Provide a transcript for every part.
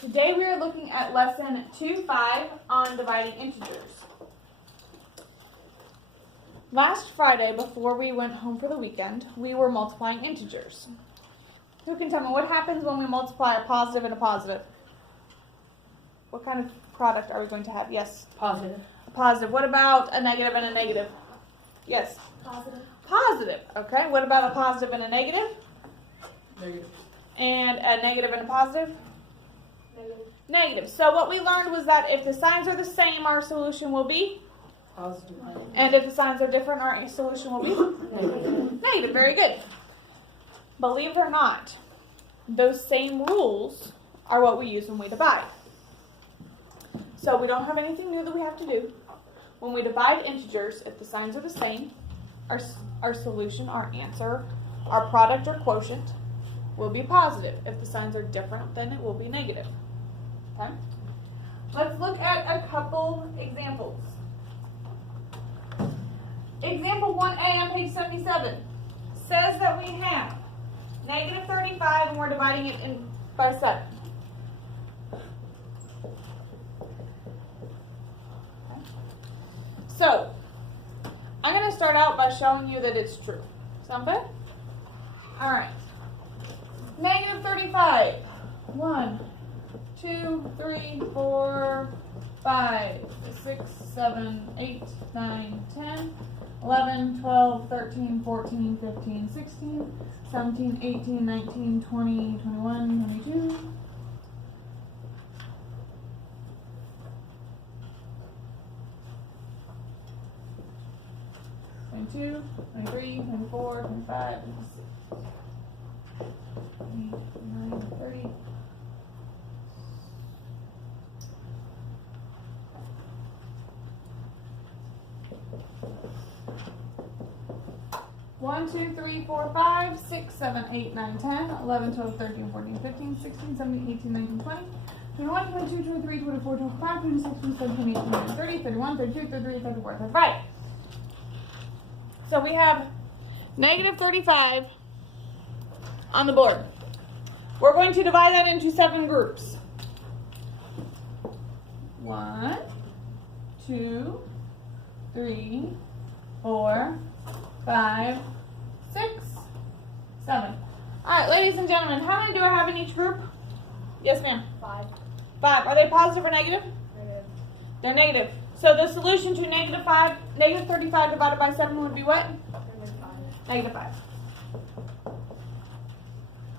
Today we are looking at lesson 2.5 on dividing integers. Last Friday, before we went home for the weekend, we were multiplying integers. Who can tell me what happens when we multiply a positive and a positive? What kind of product are we going to have? Yes? Positive. A positive. What about a negative and a negative? Yes? Positive. Positive. Okay. What about a positive and a negative? Negative. And a negative and a positive? Negative. Negative. So what we learned was that if the signs are the same, our solution will be? Positive. And if the signs are different, our solution will be? Negative. Negative. Very good. Believe it or not, those same rules are what we use when we divide. So we don't have anything new that we have to do. When we divide integers, if the signs are the same, our solution, our answer, our product or quotient will be positive. If the signs are different, then it will be negative. Okay? Let's look at a couple examples. Example 1A on page 77 says that we have negative 35 and we're dividing it by 7. Okay. So, I'm going to start out by showing you that it's true. Sound good? Alright. Negative 35. 1, 2, 3, 4, 5, 6, 7, 8, 9, 10, 11, 12, 13, 14, 15, 16, 17, 18, 19, 20, 21, 22. Two, 23, 24, 25, 26, 29, 30. One, 2, 3, 4, 5, 6, 7, 8, 9, 10, 11, 12, 13, 14, 15, 16, 17, 18, 19, 20, 21, 22, 23, 24, 25, 26, 27, 28, 29, 30, 31, 32, 33, 34, 35. So we have negative 35 on the board. We're going to divide that into 7 groups. 1, 2, 3, 4, 5, 6, 7. Alright, ladies and gentlemen, how many do I have in each group? Yes, ma'am. 5. 5. Are they positive or negative? Negative. They're negative. So the solution to negative 35 divided by 7 would be what? Negative 5.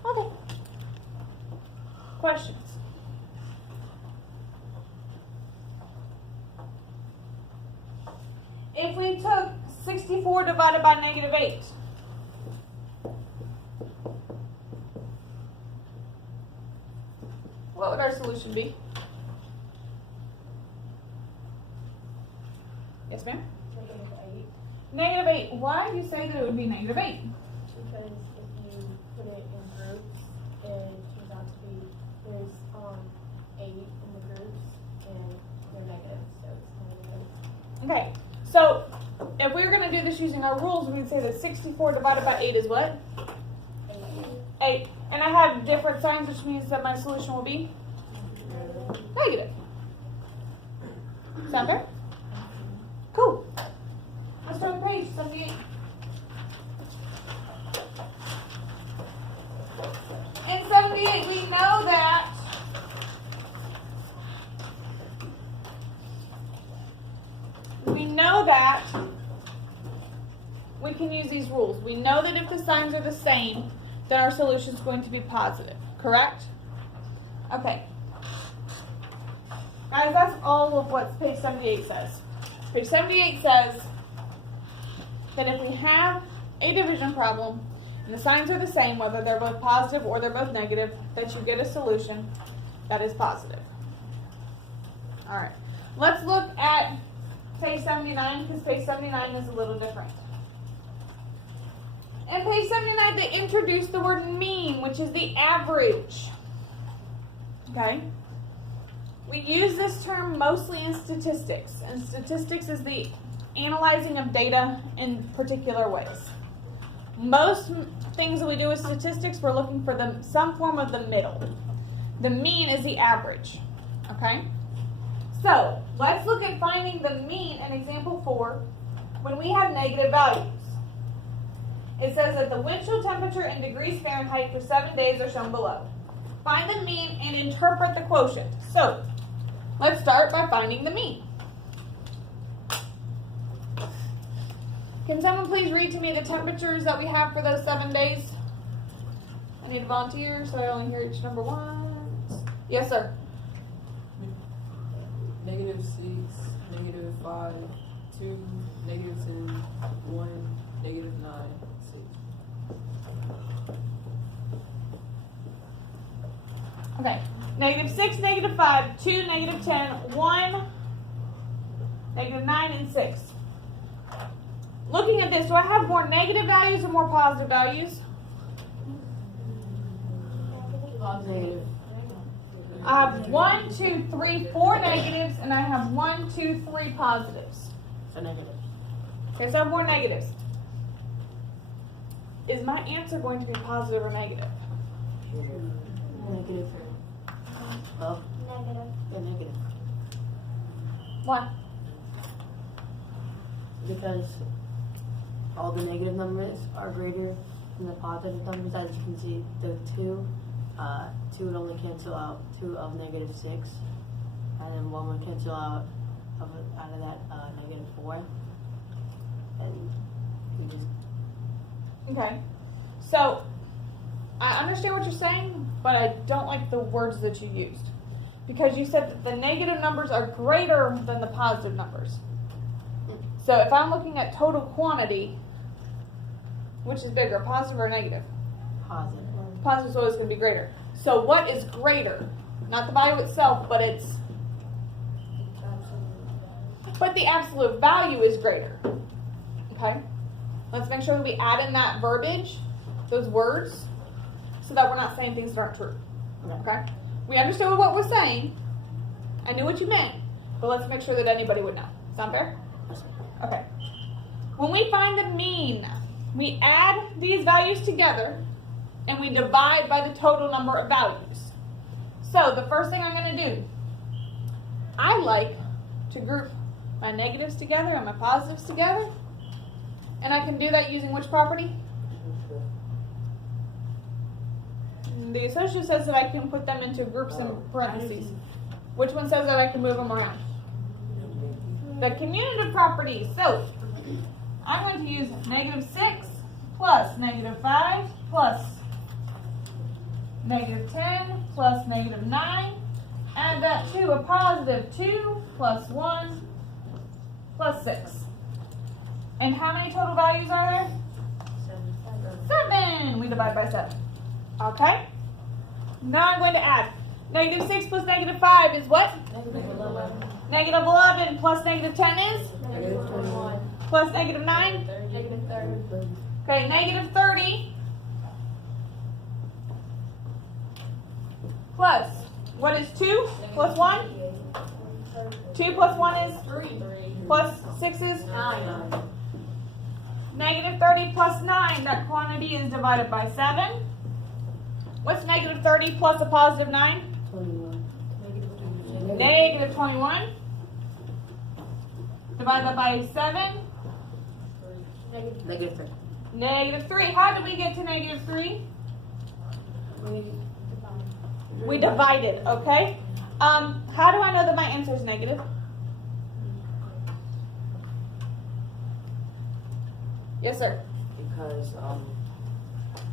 Okay. Questions? If we took 64 divided by negative 8, what would our solution be? Yes, ma'am? Negative 8. Negative 8. Why do you say that it would be negative 8? Because if you put it in groups, it turns out to be there's 8 in the groups and they're negative, so it's negative. Okay, so if we were going to do this using our rules, we'd say that 64 divided by 8 is what? 8. And I have different signs, which means that my solution will be? Negative. Sound fair? Cool. Let's turn the page, 78. In 78, we know that we can use these rules. We know that if the signs are the same, then our solution is going to be positive, correct? Okay. Guys, that's all of what page 78 says. Page 78 says that if we have a division problem and the signs are the same, whether they're both positive or they're both negative, that you get a solution that is positive. Alright, let's look at page 79 because page 79 is a little different. In page 79, they introduced the word mean, which is the average. Okay? We use this term mostly in statistics, and statistics is the analyzing of data in particular ways. Most things that we do with statistics, we're looking for some form of the middle. The mean is the average. Okay? So, let's look at finding the mean in example 4 when we have negative values. It says that the wind chill temperature in degrees Fahrenheit for 7 days are shown below. Find the mean and interpret the quotient. So, let's start by finding the mean. Can someone please read to me the temperatures that we have for those 7 days? I need a volunteer, so I only hear each number once. Yes, sir. -6, -5, 2, -10, 1, -9, 6. Okay. -6, -5, 2, -10, 1, -9, and 6. Looking at this, do I have more negative values or more positive values? Negative. I have 1, 2, 3, 4 negatives, and I have 1, 2, 3 positives. So negative. Okay, so I have more negatives. Is my answer going to be positive or negative? Negative. Well, Negative. yeah, negative. Why? Because all the negative numbers are greater than the positive numbers. As you can see, the 2 would only cancel out 2 of -6, and then 1 would cancel out of that -4, and you just Okay. So, I understand what you're saying, but I don't like the words that you used. Because you said that the negative numbers are greater than the positive numbers. So if I'm looking at total quantity, which is bigger, positive or negative? positive. Positive is always going to be greater. So what is greater? Not the value itself, but it's... But the absolute value is greater. Okay? Let's make sure that we add in that verbiage, those words, so that we're not saying things that aren't true. Okay? We understood what we're saying. I knew what you meant, but let's make sure that anybody would know. Sound fair? Okay. When we find the mean, we add these values together and we divide by the total number of values. So the first thing I'm going to do, I like to group my negatives together and my positives together. And I can do that using which property? The associative says that I can put them into groups in parentheses. Which one says that I can move them around? The commutative property. So, I'm going to use -6 plus -5 plus -10 plus -9. Add that to a positive 2 plus 1 plus 6. And how many total values are there? 7. We divide by 7. Okay? Now I'm going to add. -6 plus -5 is what? -11 plus -10 is? -21. Plus -9? -30. Okay, -30 plus, what is 2 plus 1? 2 plus 1 is? 3. Plus 6 is? 9. -30 plus 9, that quantity is divided by 7. What's -30 plus a positive 9? 21. -21. Divide that by 7. Negative 3. -3. How did we get to -3? We We divided, okay? How do I know that my answer is negative? Yes, sir. Because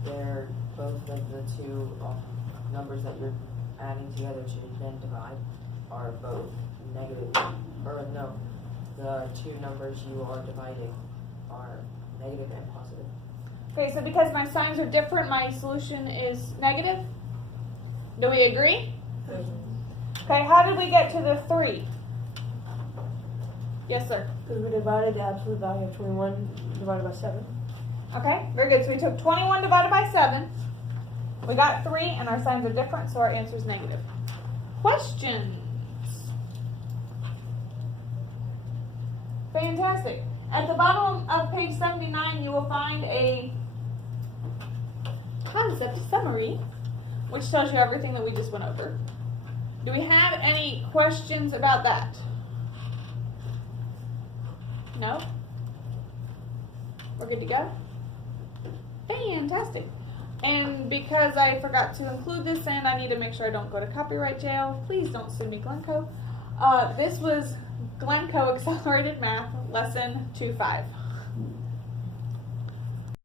they're both like the two numbers that you're adding together to then divide are both negative, or no, the two numbers you are dividing are negative and positive. Okay, so because my signs are different, my solution is negative? Do we agree? Okay, how did we get to the 3? Yes, sir. Because we divided the absolute value of 21 divided by 7. Okay, very good. So we took 21 divided by 7. We got 3, and our signs are different, so our answer is negative. Questions? Fantastic. At the bottom of page 79, you will find a concept summary which tells you everything that we just went over. Do we have any questions about that? No? We're good to go? Fantastic. And because I forgot to include this in, I need to make sure I don't go to copyright jail. Please don't sue me, Glencoe. This was Glencoe Accelerated Math, Lesson 2.5.